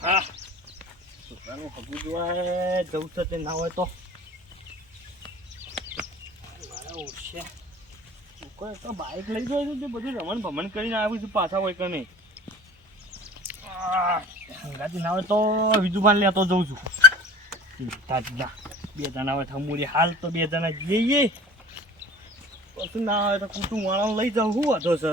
હા છોકરાનું હગું જોવાય જવું છે તે ના હોય તો કોઈ તો બાઈક લઈ જાય છે બધું રમણ ભમણ કરીને આવ્યું છું પાછા હોય કે નહીં હંગાથી ના હોય તો બીજું પાન લેતો જઉં છું તાજના બે જણા હોય થમુડી હાલ તો બે જણા જઈએ પછી ના હોય તો કુટુંબ વાળા લઈ જાઉં શું વાંધો છે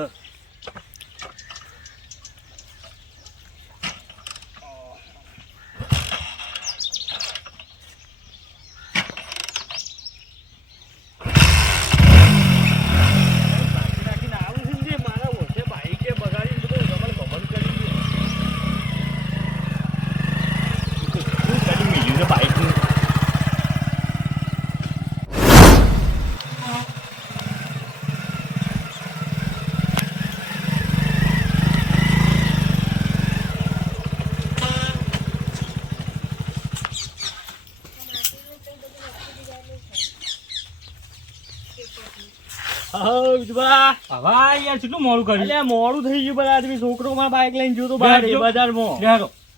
કેટલું મોડું કર્યું મોડું થઈ ગયું બધા આદમી છોકરો મારા બાઈક લઈને ગયો તો બહાર બજારમાં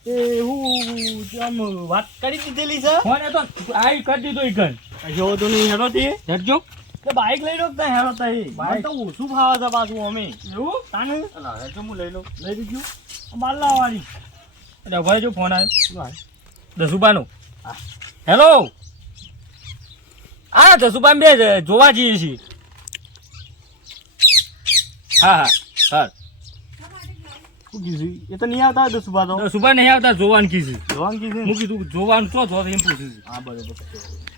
એવું વાત કરી દીધેલી છે ફોન તો આવી કરી દીધો ઈકન જો તો નહીં હેરો તે જજો કે બાઈક લઈ લો તો હેરો તઈ બાઈક તો ઓછું ફાવે છે પાછું અમે એવું તાને હેજો હું લઈ લીધું માલ લાવવાની એટલે ભાઈ જો ફોન આવ્યો દસુબાનો હેલો હા દસુબા બે જોવા જઈએ છીએ હા હા શું કીધું એ તો નહીં આવતા દસુબા તો દસુબા નહીં આવતા જોવાન કીધું હું કીધું જોવાનું તો જો એમ પૂછ્યું હા બરોબર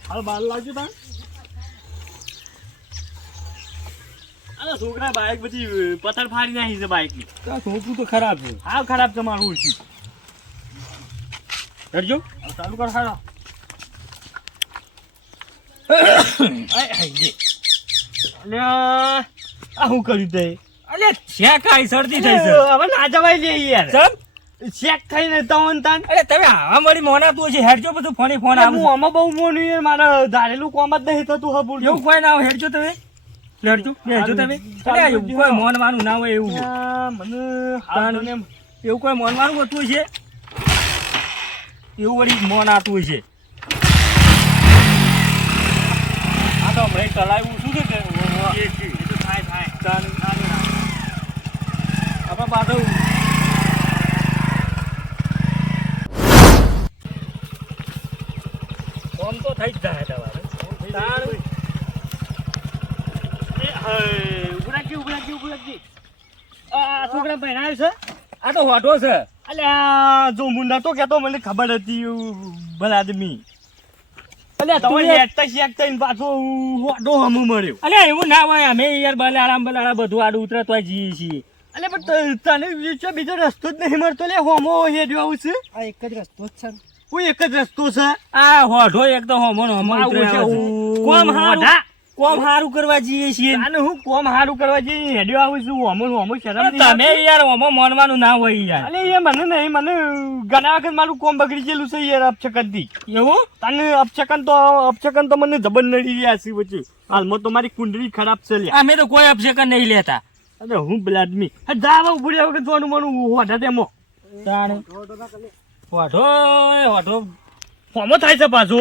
હાલ બાર લાવજો તા અરે છોકરા બાઈક બધી પથ્થર ફાડી નાખી છે બાઈકની છોકરું તો ખરાબ છે હા ખરાબ છે મારું ઓળખી કરજો ચાલુ કર ખાડા આ હું કર્યું તે અલે શેક આઈ શરદી થઈ છે હવે ના જવાય લે યાર ચમ શેક થઈને તવન તાન અરે તમે આવા મળી મોનાતું છે હેડજો બધું ફોન આવું હું આમાં બહુ મોનું યાર મારે ધારેલું કોમ જ નહીં થતું હબુર એવું કોઈ ના હેડજો તમે હેડજો તમે અરે કોઈ મોનવાનું ના હોય એવું મને એવું કોઈ મોનવાનું હોતું છે એવું વળી મોન આતું હોય છે આ તો હમણાં ચલાવ્યું શું છે થાય આપણે પાછું કોમ તો થઈ જ જાય તમારે છોકરા પહેરાયું છે આ તો હોટો છે અલ્યા જો મુંડા તો કેતો મને ખબર હતી ભલા આદમી અલ્યા તમે હેડતા શેકતા પાછો હોટો હમું મળ્યો અલ્યા એવું ના હોય અમે યાર બલાડા બધું આડું ઉતરતો જઈએ છીએ અલે પણ તને બીજો રસ્તો જ નહીં મળતો લે હોમો હેડ્યો આવું છે આ એક જ રસ્તો જ છે કોઈ એક જ રસ્તો છે આ હોઢો એક તો હોમો કોમ હારું કરવા જઈએ છીએ અને હું કોમ હારું કરવા જઈએ હેડ્યો આવું છું હોમો શરમ તમે યાર હોમો માનવાનું ના હોય યાર અલે એ મને નહીં મને ઘણા વખત મારું કોમ બગડી ગયેલું છે યાર અપચકન થી એવું તને અપચકન તો મને જબર નડી રહ્યા છે વચ્ચે હાલમાં તો મારી કુંડળી ખરાબ છે લે અમે તો કોઈ અપચકન નહીં લેતા અરે હું પેલા આદમી જાવ ભૂલ્યા વગર જોવાનું મનું હોઠા તેમાં તાણે હોઠો ફોમો થાય છે પાછો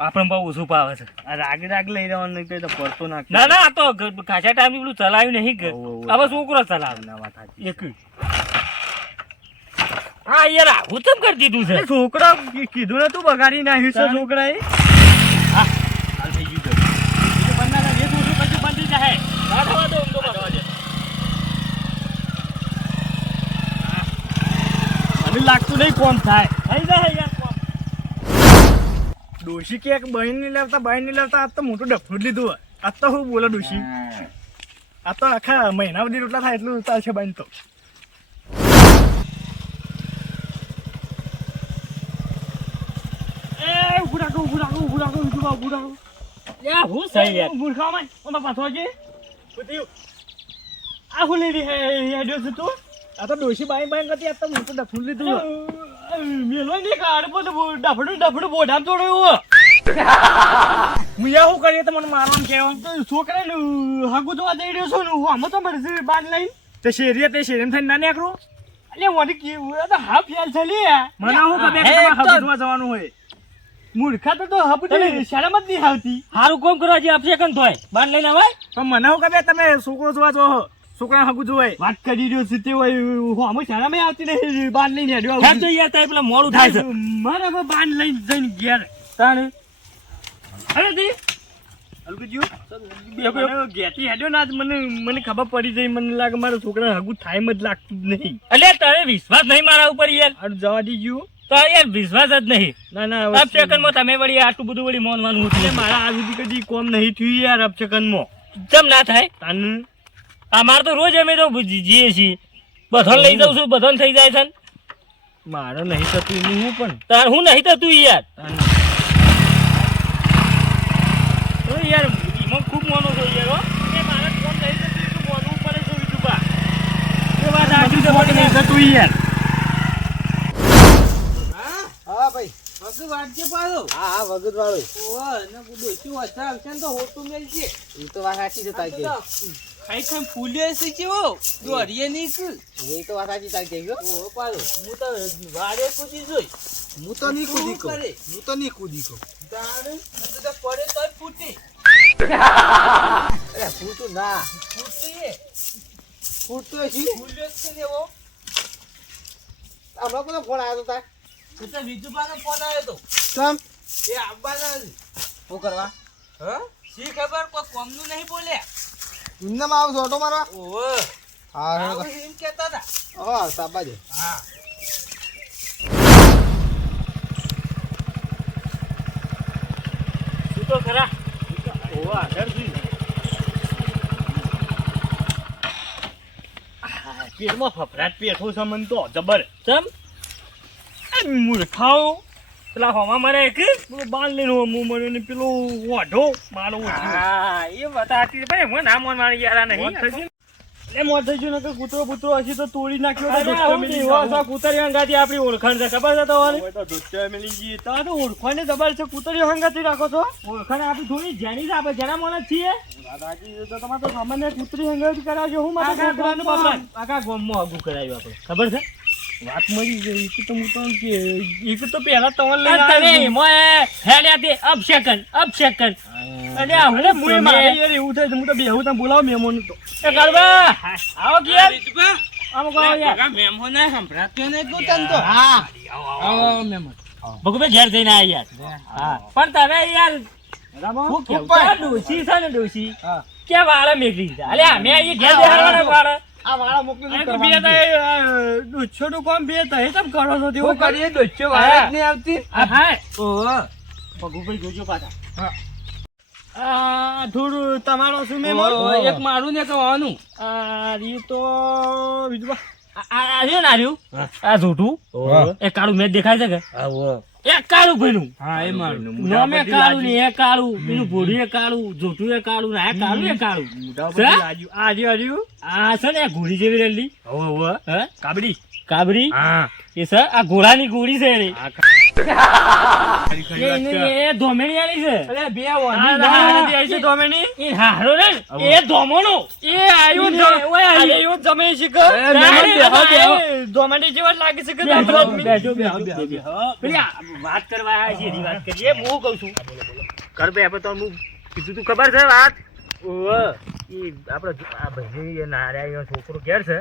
આપણે બહુ ઓછું પાવે છે આ રાગ લઈ રહેવાનું નહીં કઈ તો પડતો ના ના આ તો ખાસા ટાઈમ પેલું ચલાવ્યું નહીં કે હવે છોકરો ચલાવે ના વાત એક હા યાર આવું કેમ કરી દીધું છે છોકરા કીધું ને તું બગાડી નાખ્યું છે છોકરાએ હા હાલ થઈ ગયું છે બંને જે ઓછું કશું બંધ જાય મને લાગતું નહીં કોમ થાય થઈ જાય યાર કોમ ડોશી કે બહેન નહીં લાવતા આજ તો મોટું ડફડું લીધું આજ તો હું બોલો ડોશી આ તો આખા મહિના બધી રોટલા થાય એટલું ચાલશે બહેન તો ઉભું રાખો હું સહી યાર મૂર્ખા માં ઓમાં પાછો છે બધું આ હું લઈ હેડ્યો છે તું આ તો ડોશી બાઈ કરતી આ તો મોટું ડફડું લીધું મેલો ને કાર ડફડું બોઢામ તોડ્યું હું શું કરીએ તો મને મારવાનું કહેવાનું છોકરા હગું જોવા જઈ રહ્યો છું ને હું આમાં તો મરજી બાદ લઈને તે શેરીએ થઈને ના નીકળું અલે ઓને કેવું આ તો હાફ યાર છે લે મને હું ખબર કે તમારે હબુજવા જવાનું હોય મૂર્ખા તો હબુજી શરમ જ નહીં આવતી હારું કોમ કરવા જે આપશે કન તોય બાર લઈને આવાય પણ મને હું ખબર તમે છોકરો જોવા જો છોકરા હગુ જોવાય વાત કરી રહ્યો છે તે હોય હું શરમ આવતી નહીં બાંધ લઈને હેડ્યો હેડ તો યાર તારે પેલા મોડું થાય છે મારે હવે બાંધ લઈને જઈને ઘેર તાણે અરે દી અલગુજીઓ ઘેરથી હેડ્યો ને આજ મને ખબર પડી જઈ મને લાગે મારા છોકરા હગું થાય જ લાગતું જ નહીં અલ્યા તારે વિશ્વાસ નહીં મારા ઉપર યાર અરે જવા દીજો તો યાર વિશ્વાસ જ નહીં ના અપશકનમાં તમે વળી આટલું બધું વળી મોનવાનું એટલે મારા આ સુધી કદી કોમ નહીં થયું યાર અપશકનમાં કેમ ના થાય તાને અમારે તો રોજ અમે તો જઈએ છીએ બધાને લઈ જાઉં છું બધાને થઈ જાય છે મારે નહીં થતું એનું હું પણ તાર હું નહીં થતું યાર તો યાર એમાં ખૂબ મોનો છો યાર હો એ મારે કોમ નહીં થતું એટલું મોનવું પડે છે વિટુબા એ વાત આજુ તમારે નહીં થતું યાર હા ભાઈ વગર વાંચે પાડો હા વગર વાળો ઓહ ને બુડો શું વાંચા આવશે ને તો હોતું મેલ છે એ તો વાત સાચી છે તારી ખાઈ ખાઈ ફૂલ્યો છે કેવો દોડીએ નહીં કે એ તો વાત સાચી તારી ગયો ઓહ પાડો હું તો વાડે કૂદી જોઈ હું તો નહીં કૂદી કો હું તો નહીં કૂદી કો દાડે તો પડે તો ફૂટી અરે ફૂટું ના ફૂટી ફૂટતો છે ફૂલ્યો છે ને એવો હમણાં કોનો ફોન આવ્યો તાર એટલે વિજુબાનો ફોન આવ્યો તો કેમ એ આવવાના છે શું કરવા હ શી ખબર કોઈ કોમનું નહીં બોલ્યા ઇન્નામ આવ છોટો મારવા ઓહો હા એમ કહેતા હતા હા સાબાજે હા શું તો ખરા ઓહ આગળથી પેટમાં ફફડાટ પેઠો છે મને તો જબર ચમ મૂર્ખાઓ પેલા હોમા મારે એક પેલો બાંધ લઈને હું મને ને પેલો વાઢો મારો હા એ બતાતી ભાઈ હું નામ મારી યાર નહીં એ મોત થઈ ગયું ને કે કૂતરો પુત્રો હશે તો તોડી નાખ્યો કૂતરી હંગાથી આપણી ઓળખાણ છે ખબર છે તમારી તો દોસ્તો મેલી ગઈ તો ઓળખાને જબર છે કૂતરીઓ હંગાથી રાખો છો ઓળખાણ આપણી થોડી જેની છે આપણે જેના મોન જ છીએ દાદાજી તો તમારે તો સામાન્ય કૂતરી હંગાથી કરાવજો હું મારે આખા ગામમાં આગું કરાવ્યું આપણે ખબર છે વાત મળી ગઈ એક તો હું તો કે એક તો પહેલા તવન લઈને તમે હેડ્યાથી અપશકન અરે હું મારે યાર એવું થાય હું તો બેહું તમે બોલાવો મહેમાન તો એ કરવા આવો કે યાર આવો કહો યાર મેમો ને સંભળાતો ને ગોતન તો હા આવો મેમો ભગુભાઈ ઘેર જઈને આ યાર હા પણ તમે યાર હું કેવું ડોસી છે ને ડોસી કે વાળા મેકલી છે અલ્યા મેં અહીં ઘેર દેહાડવાના વાળા આ વાળા મોકલી બે દોચ્છોનું કામ બે થાય તમે કરો છો તેવું કરીએ દોચ્છો વાળા જ નહીં આવતી હા ઓહો ભગુભાઈ જોજો પાછા આ થોડું તમારો શું મેં એક મારું ને કહેવાનું આ રી તો બીજું આ રહ્યું ને આ જૂઠું એ કાળું મેચ દેખાય છે કે એ કાળું ભાઈનું હા એ મારું નામે કાળું ને એ કાળું એનું ભોળું એ કાળું જૂઠું એ કાળું ને આ કાળું એ કાળું આ છે ને ઘોડી જેવી રેલી કાબડી કાબરી હા એ સર આ ઘોડાની ગોળી છે રે એ ધોમેણી આલી છે અરે બે છે ધોમેની એ હારો રે એ ધોમણો એ આયો જમે છે કે ધોમેની જેવા લાગે છે કે પેલી વાત કરવા આવ્યા છે એની વાત કરીએ હું કહું છું કર ભાઈ આપણે તો હું કીધું તું ખબર છે વાત ઈ આપડે આ ભાઈ નાર્યા છોકરો ઘેર છે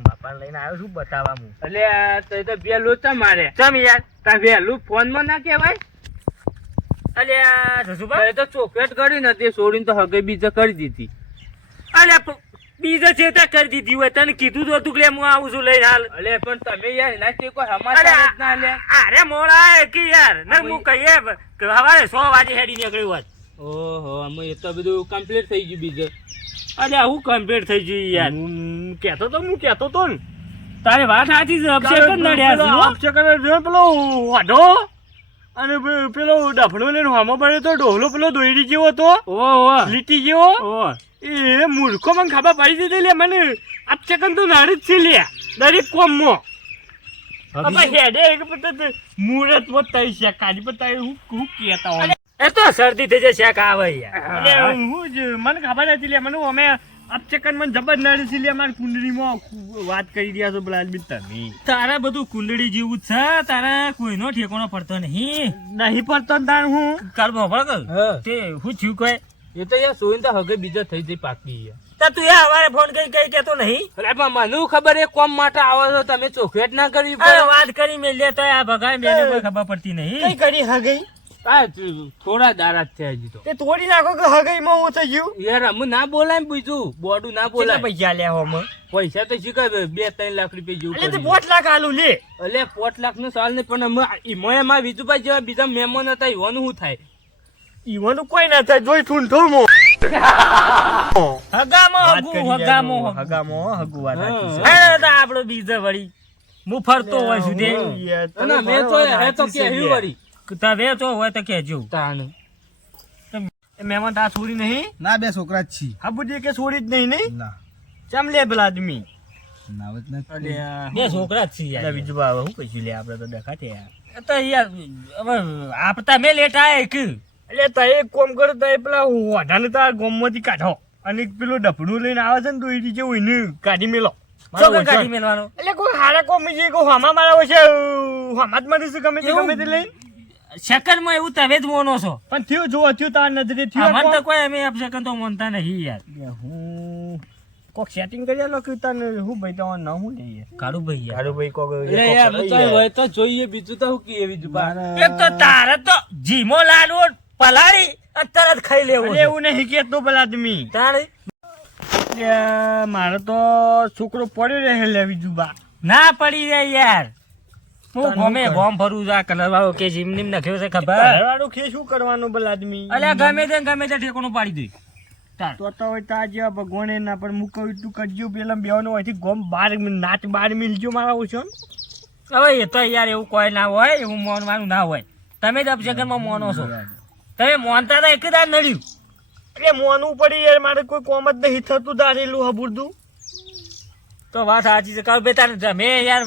બાપાને લઈને આવ્યો છું બતાવવા હું એટલે તો બે લોચા મારે ચમ યાર તા વહેલું ફોન માં ના કહેવાય અલ્યા જસુભાઈ તો ચોકલેટ કરી નથી છોડીને તો હગે બીજા કરી દીધી અલ્યા બીજો ચેતા કરી દીધી હોય તને કીધું તો હતું કે હું આવું છું લઈને હાલ અલે પણ તમે યાર એના કે કોઈ સમાચાર જ ના લે અરે મોડા કે યાર ને હું કહીએ કે સવારે 100 વાગે હેડી નીકળ્યું હોત ઓહો અમે એ તો બધું કમ્પ્લીટ થઈ ગયું બીજું અલ્યા હું કમ્પ્લીટ થઈ ગયું યાર હું કેતો તો ને તારી વાત સાચી છે અપશકન નડ્યા છે અપશકન પેલો વાઢો અને પેલો ડફણો લઈને હામો પડ્યો તો ઢોલો પેલો દોયડી જેવો હતો લીટી જેવો એ મૂર્ખો મને ખબર પડી દીધી લે મને અપશકન તો નાડી જ છે લે દરેક કોમમાં હેડે મુહૂર્ત માં તઈ છે કાજી પર તઈ હું કેતા હોય એ તો શરદી થઈ જશે શાક આવે યાર હું જ મને ખબર હતી લે મને અમે અપચકન મને જબર નડે છે મારી કુંડળીમાં વાત કરી રહ્યા છો પેલા આદમી તમે. તારા બધું કુંડળી જેવું જ છે, તારા કોઈનો ઠેકાણો પડતો નહીં. નહીં પડતો ને તાણ હું કાલ બપોર કર હા તે હું થયું કોઈ એ તો યાર સોઈને તો હગે બીજા થઈ જઈ પાકી યાર. તા તું યાર હવારે ફોન કઈ કેતો નહીં. અરે પણ મને ખબર એ કોમ માટે આવો છો તમે ચોખવેટ ના કરવી અરે પડે. વાત કરી મેં લે તો આ ભગાઈ બેને કોઈ ખબર પડતી નહીં. કઈ કરી હગઈ આ થોડા દારા જ થયા હજી તો. તે તોડી નાખો કે હગઈમાં હું થઈ ગયું. યાર અમે ના બોલાય ને બીજું બોડું ના કેટલા બોલાય. પૈસા લ્યા હોમાં? પૈસા તો શીખાય 2-3 લાખ રૂપિયા જેવું એટલે તે પડી 5 લાખ આલુ લે. જાય. અલે 5 લાખ નો સવાલ નહીં, પણ અમે એમાં વિજુભાઈ જેવા બીજા મહેમાન હતા ઈવાનું શું થાય? ઈવાનું કોઈ ના થાય, જોઈ ઠૂંઠો મો હગામાં હગુ વાત સાચી છે. અરે તો આપણો બીજો વળી હું ફરતો હોય સુધી અને મેં તો એ તો કેવી વળી તમે તો હોય તો કેજો. તાનું મહેમાન તા છોડી નહીં ના બે છોકરા જ છી હા બુદ્ધિ કે છોડી જ નહીં નહીં ના ચમ લે પેલા આદમી. નાવ જ ના અરે બે છોકરા જ છીએ યાર. બીજું બાબા હું કહીશું લે આપણે તો દેખાતે યાર. તો યાર હવે આપ તમે લેટ આય કે એટલે તા એક કોમ કરો તા પેલા વાઢાને તાર ગોમમાંથી કાઢો અને પેલું ડફડું લઈને આવે છે ને તો એ રીતે એને કાઢી મેલો. શું કે કાઢી મેલવાનો? એટલે કોઈ હારા કોમી છે કોઈ હામા મારા હોય છે હામા જ મારી છે ગમે તે લઈ સેકન્ડમાં એવું તમે જ મોનો છો. પણ થયું જો થયું તાર નજરે થયું અમને તો કોમ. કોઈ અમે આપ સેકન્ડ તો મોનતા નહીં યાર. હું કોક સેટિંગ કરી આલો કે તને હું ભાઈ તમારું નામ હું લઈએ કાળુ ભાઈ યાર. ભાઈ કોક એટલે યાર અમે તો હોય તો જોઈએ બીજું તો શું કીએ વિજુભાઈ. એક તો તારે તો જીમો લાડવો પલાળી અને તરત ખાઈ લેવું અરે છે. એવું નહીં કેતો પેલા આદમી. તારે એટલે મારે તો છોકરો પડ્યો રહે લે બીજું બા. ના પડી જાય યાર. હું તાનું ગમે કર. ગોમ ફરું છું આ કલર વાળો કે જીમ નીમ નાખ્યો છે ખબર. ઘરવાળો ખે શું કરવાનું પેલા આદમી. અલ્યા ગમે તે ઠેકોનું પાડી દે. તાર તો હોય તા જેવા ભગવાને ના પણ હું કહું તું કરજો પેલા બેવાનો હોયથી ગોમ બાર નાચ બાર મિલજો મારા ઓછો. હવે એ તો યાર એવું કોઈ ના હોય, એવું મોનવાનું ના હોય. તમે જ અપશકનમાં મોનો છો. તમે મોનતા હતા એક દાર નડ્યું. એટલે મોનવું પડી યાર મારે કોઈ કોમ જ નહીં થતું દારેલું હબુરદું. તો વાત સાચી છે. કાલ બે તાર તમે યાર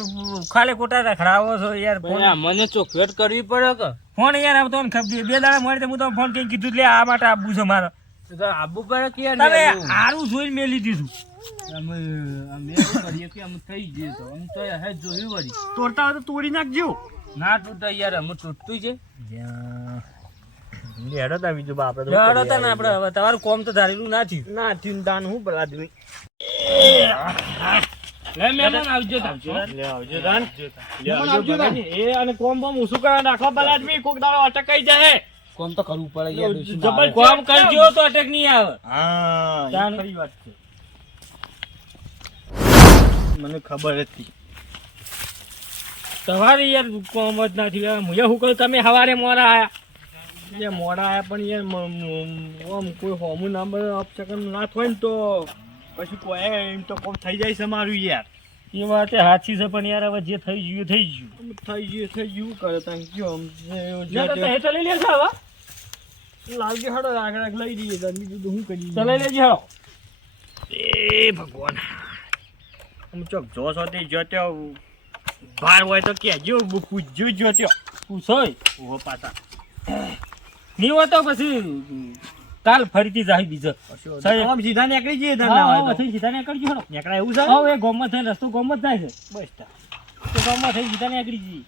ખાલે ખોટા રખડાવો છો યાર. ભાઈ આ મને ચોખવેટ કરવી પડે કે ફોન યાર આવતો ને ખબર બે દાડા મળે હું તો ફોન કઈ કીધું લે આ માટે આપવું છે મારે. તો આબુ પડે કે યાર તમે લેવું. હારું જોઈને મેલી દીધું. અમે એવું કરીએ કે અમે થઈ જઈએ તો અમે તો હે જોયું વળી. તોડતા હોય તો તોડી નાખજો. ના તૂટે યાર અમે તૂટતું છે. હેડો તા બીજું બા આપણે જડો તો ને આપણે હવે તમારું કોમ તો ધારેલું ના થયું. ના ચિંતા હું પેલા આદમી. લે મહેમાન આવજો આવજો. લે આવજો તાન. લે આવજો તાન. એ અને કોમ બોમ ઉસું કરવા નાખો પેલા આદમી કોક દાડો અટકાઈ જાય. કોમ તો કરવું પડે યાર. જબર કોમ કરજો તો અટક નહીં આવે. હા તાન. એ ખરી વાત છે. મને ખબર હતી. તમારે યાર કોમ જ ના થયું. હું શું કહું તમે સવારે મોડા આયા. એ મોડા આયા પણ યાર આમ કોઈ હોમું નામ અપચકન ના થાય ને તો પછી કોઈ એમ તો કોમ થઈ જાય છે મારું યાર. એ વાત સાચી છે પણ યાર હવે જે થઈ ગયું થઈ ગયું. થઈ ગયું કરે તાન કયો આમ લે તો હેઠળ લઈ લેજો હવે. લાલજી હડો આગળ લઈ જઈએ તાન બીજું તો શું કરીએ. તો લઈ લેજો હેડો. એ ભગવાન આમ ચોક જો છો તે જોત્યો બાર હોય તો કેજો પૂછજો જોત્યો પૂછોય ઉભો પાછા નહીં હોય તો પછી કાલ ફરીથી જાય બીજો. સાહેબ. આમ સીધા નીકળી જઈએ તાન હા, ના હા, હોય તો. પછી સીધા નીકળજો હેડો. નીકળાય એવું છે હવે એ ગોમમાં થઈને રસ્તો ગોમમાં જ જાય છે. બસ તાન. તો ગોમમાં થઈ સીધા નીકળી જઈએ.